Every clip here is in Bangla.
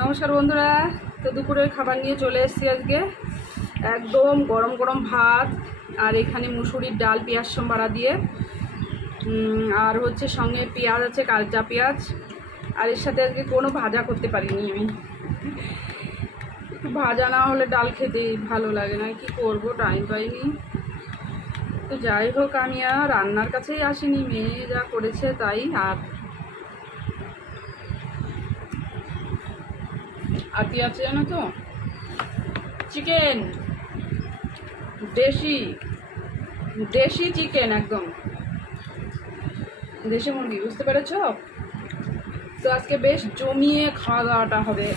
নমস্কার বন্ধুরা, তো দুপুরের খাবার নিয়ে চলে এসেছি আজকে। একদম গরম গরম ভাত, আর এখানে মুসুরির ডাল পেঁয়াজ সম্বারা দিয়ে, আর হচ্ছে সঙ্গে পেঁয়াজ আছে, কাঁচা পেঁয়াজ। আর এর সাথে আজকে কোনো ভাজা করতে পারিনি আমি। ভাজা না হলে ডাল খেতেই ভালো লাগে না, কি করব, টাইম পাইনি। তো যাই হোক, আমি আর রান্নার কাছেই আসিনি, মেয়ে যা করেছে তাই। আর কি আছে জানো তো, চিকেন, দেশি দেশি চিকেন, একদম দেশি মুরগি, বুঝতে পেরেছ? তো আজকে বেশ জমিয়ে খাওয়া দাওয়াটা হবে।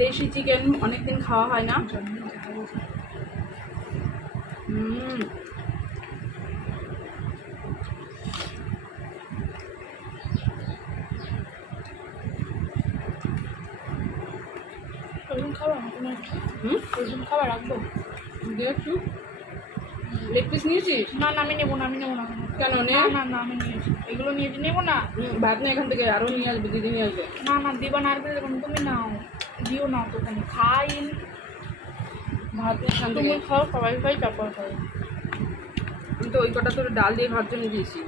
দেশি চিকেন অনেকদিন খাওয়া হয় না। খাবার রাখবো একটু লেগ পিস নিয়েছিস? না না, আমি নেবো না। কেন নে? না না, আমি নিয়েছি, এগুলো নিয়েছি, নেবো না। ভাত না, এখান থেকে আরো নিয়ে আসবে, দিদি নিয়ে আসবে। না না, দিবা না, আর দেখুন তুমি নাও, দিও না তো, ওখানে খাই। ভাত নিয়ে এখান থেকে। তুমি খাও, সবাই খাই, তারপর খাই। আমি তো ওই কটা তোর ডাল দিয়ে ভাত জন্য দিয়েছি।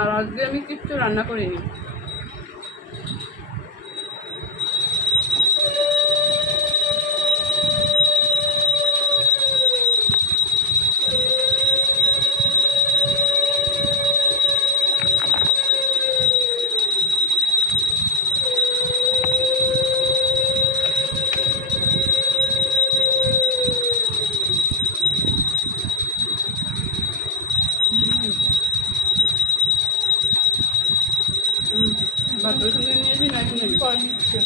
আর আজকে আমি কিচ্ছু রান্না করিনি। ভাত ওইখান থেকে নিয়ে যাবি না এখানে নিবি? করে নিচ্ছে।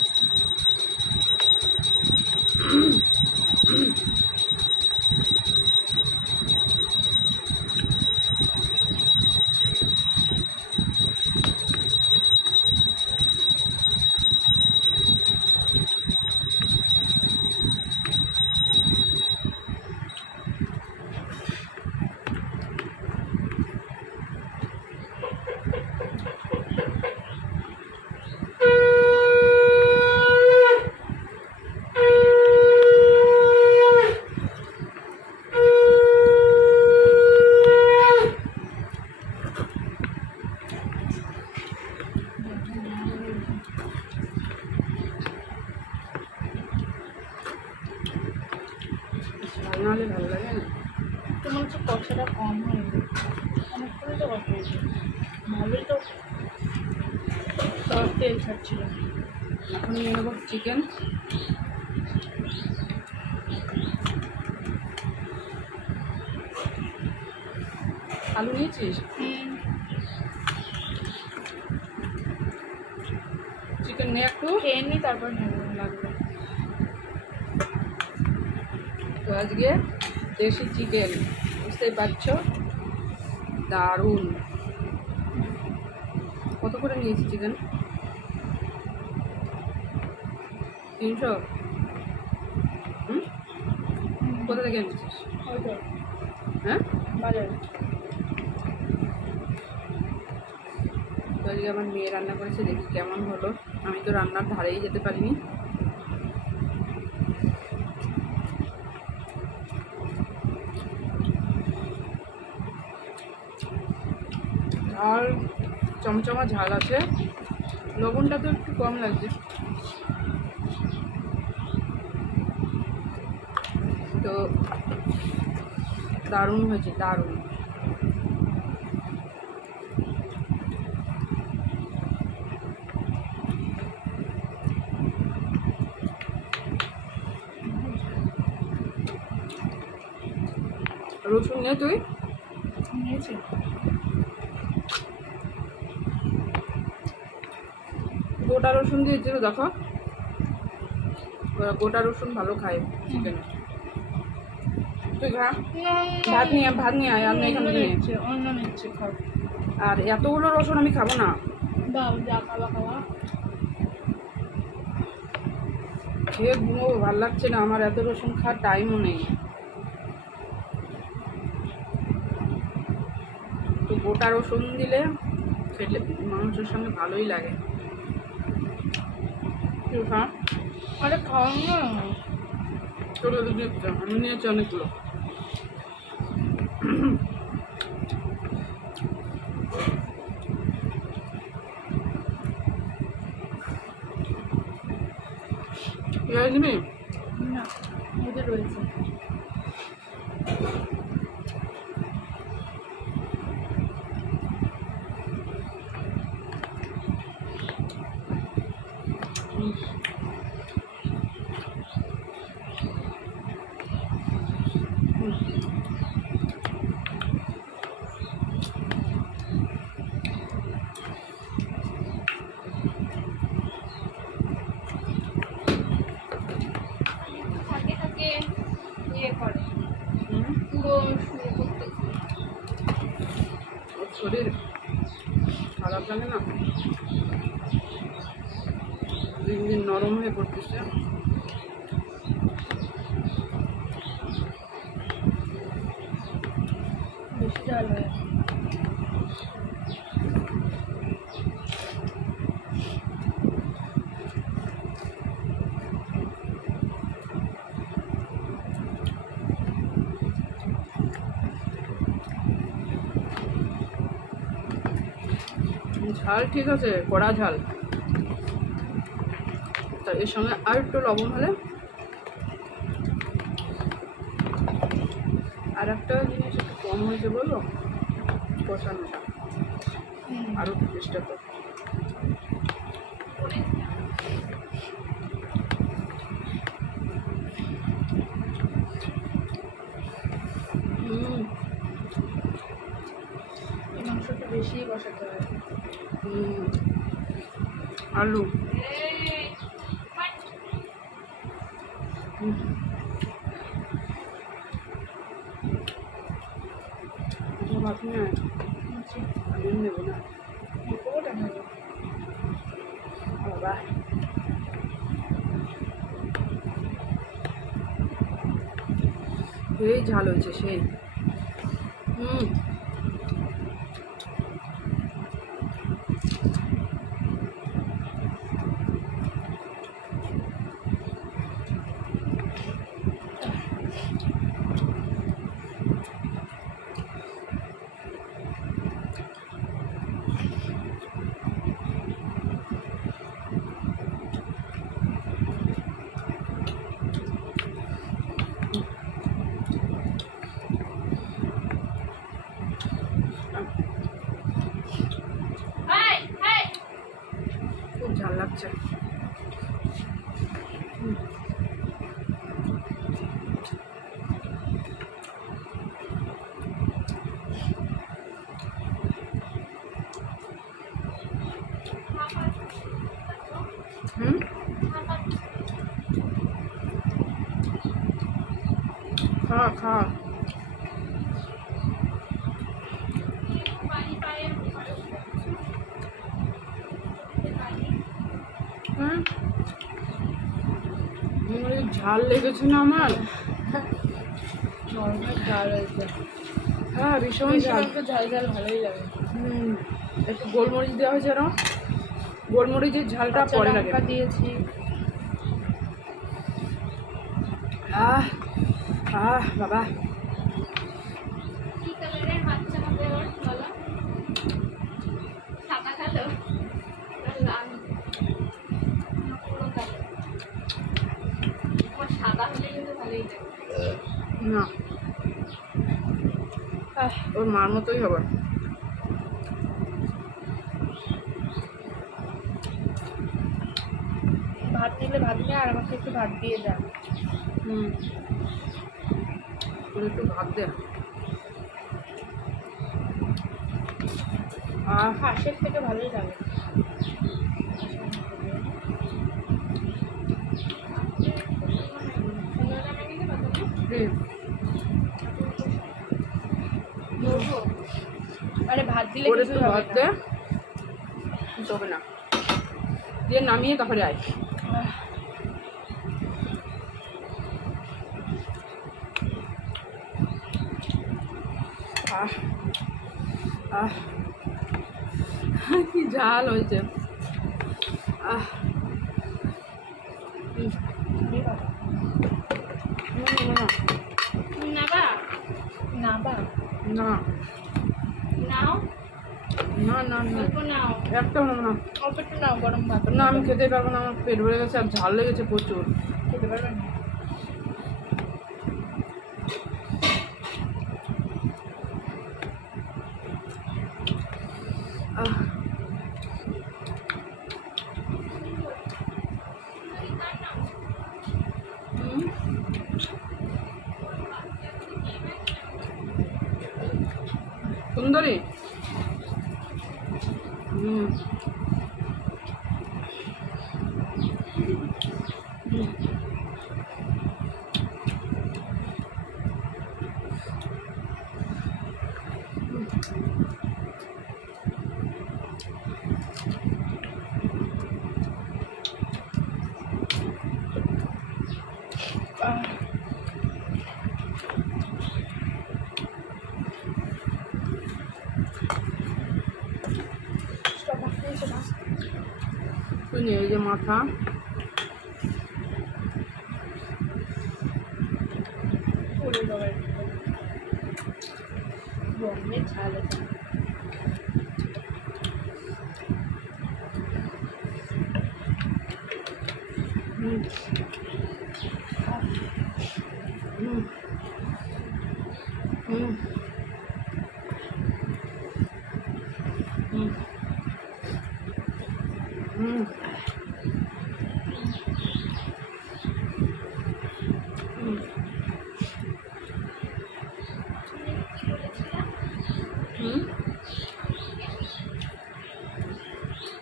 ভালো না হলে ভালো লাগে না। তোমার হচ্ছে কষাটা কম হয়ে গেছে, অনেক করে তো কষা হয়েছে, ভালোই তো তেল ছাড়ছিল। এখন নিয়ে নেবো চিকেন। আলু নিয়েছিস? চিকেন নিয়ে একটু খেয়ে নিই, তারপর নেবো লাগবে। তো আজকে দেশি চিকেন, বুঝতেই পারছো, দারুণ। কত করে নিয়েছি চিকেন? 300। কোথা থেকে এনেছিস? ওই তো হ্যাঁ, বাজারে। তো আজকে আমার মেয়ে রান্না করেছে, দেখি কেমন হলো। আমি তো রান্নার ধারেই যেতে পারিনি। আর চমচমা ঝাল আছে, লবণটা তো একটু কম লাগছে। তো দারুণ হয়েছে, দারুণ। রসুন নে তুই। নিয়েছি। গোটা রসুন দিয়েছিল, দেখো ওরা গোটা রসুন ভালো খায় চিকেনে। তুই খা, না, ভাত নিয়ে আয়, আমি এখান থেকে নিয়ে। অন্য নিচ্ছে খাও। আর এতগুলো রসুন আমি খাবো না, দাও যা খাওয়া খাওয়া। খেয়ে ঘুমোবো, ভালো লাগছে না আমার, এত রসুন খাওয়ার টাইমও নেই। তো গোটা রসুন দিলে খেলে মাংসের সঙ্গে ভালোই লাগে। তুই খা, আরে খাওয়া না। চলে তো দিচ্ছ, আমি নিয়েছি অনেকগুলো। পেঁয়াজ দিবি? না, ওদের রয়েছে। থাকে থাকে ইয়ে করে পুরো শুরু করতে। ওর শরীর খারাপ লাগে না, দিন দিন নরম হয়ে পড়তেছে। বেশি ঝাল হয়। ঝাল ঠিক আছে, কড়া ঝাল, তা এর সঙ্গে আর একটু লবণ হলে। আর একটা জিনিস একটু কম হয়েছে বললো, কষানোটা আরও একটু চেষ্টা কর। এই মাংসটা বেশি বসাতে হয়। আলু ভাত নিয়ে আয়, আমি নেবো না ওটা নেবো। বাবা। সেই ঝাল হয়েছে সেই। খুব ঝাল লাগছে। খা খা। ঝাল লেগেছে না আমার, নরমাল ঝাল হয়েছে। হ্যাঁ ভীষণ ঝাল। একটু ঝাল ঝাল ভালোই লাগে। একটু গোলমরিচ দেওয়া হয়েছে না, গোলমরিচের ঝালটা কাঁচা পরে লাগে। লঙ্কা দিয়েছি। আহ আহ বাবা, কি কালারের বাচ্চা হবে ওর বলো? সাদা কালো, লাল, পুরো কালো। ওর সাদা হলে কিন্তু ভালোই লাগে। না ওর মার মতোই হবে। ভাত নিলে ভাত নিয়ে আর আমাকে একটু ভাত দিয়ে যা। তোর একটু ভাত দে। হাঁসের থেকে ভালোই লাগে। আরে ভাত দিলে করে কিছু তো হবে ভাত না। দে, কিছু হবে না, দিয়ে নামিয়ে তারপরে আয়। আহ আহ কি ঝাল হয়েছে। আহ নাবা নাবা না নাও না না না, অল্প নাও, একটাও না না অল্প একটু নাও গরম ভাত। না, আমি খেতে পারবো না, আমার পেট ভরে গেছে আর ঝাল লেগেছে প্রচুর। খেতে পারবে না? আহ হুম। সুন্দরী। হুম হুম। তুই নিয়ে এই যে মাথা, ওরে বাবা, গরমে ঝাল আছে। হুম হুম হুম হুম হুম হুম। হুম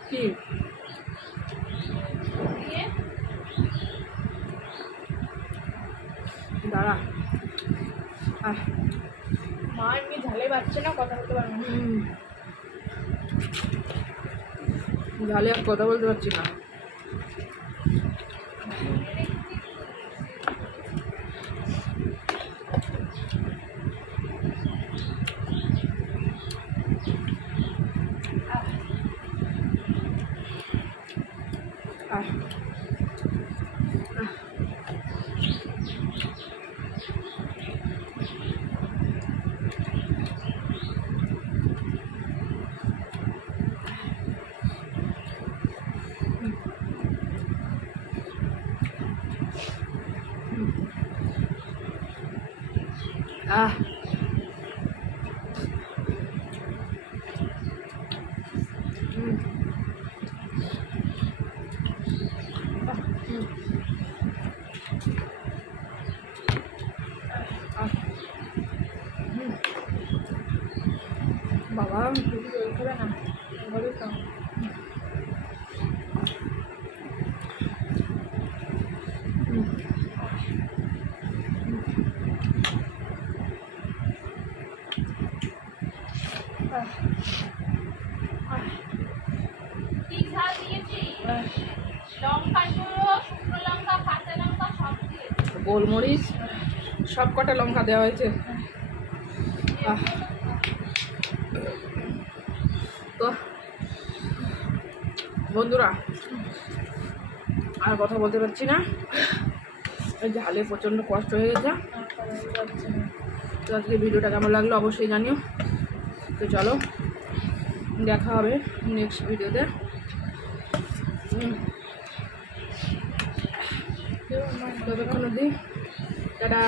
কি দাঁড়া। আহ মা এমনি ঝালে বাচ্চা না, কথা বলতে পারবে না। ঝালে আর কথা বলতে পারছি না। আহ আহ হুম হুম আহ হুম। বাবা যদি জল খাবে না, ঘরে খাও। হুম কি ঝাল দিয়েছি? লঙ্কা গুঁড়ো, শুকনো লঙ্কা, কাঁচা লঙ্কা সব দিয়েছি। গোলমরিচ সব কটা লঙ্কা দেওয়া হয়েছে। আহ তো বন্ধুরা আর কথা বলতে পারছি না, এই ঝালে প্রচণ্ড কষ্ট হয়ে গেছে। আর কথা বলতে পারছি না। তো আজকে ভিডিওটা কেমন লাগলো অবশ্যই জানিও। তো চলো দেখা হবে নেক্সট ভিডিওতে। ততক্ষণ অবধি টাটা।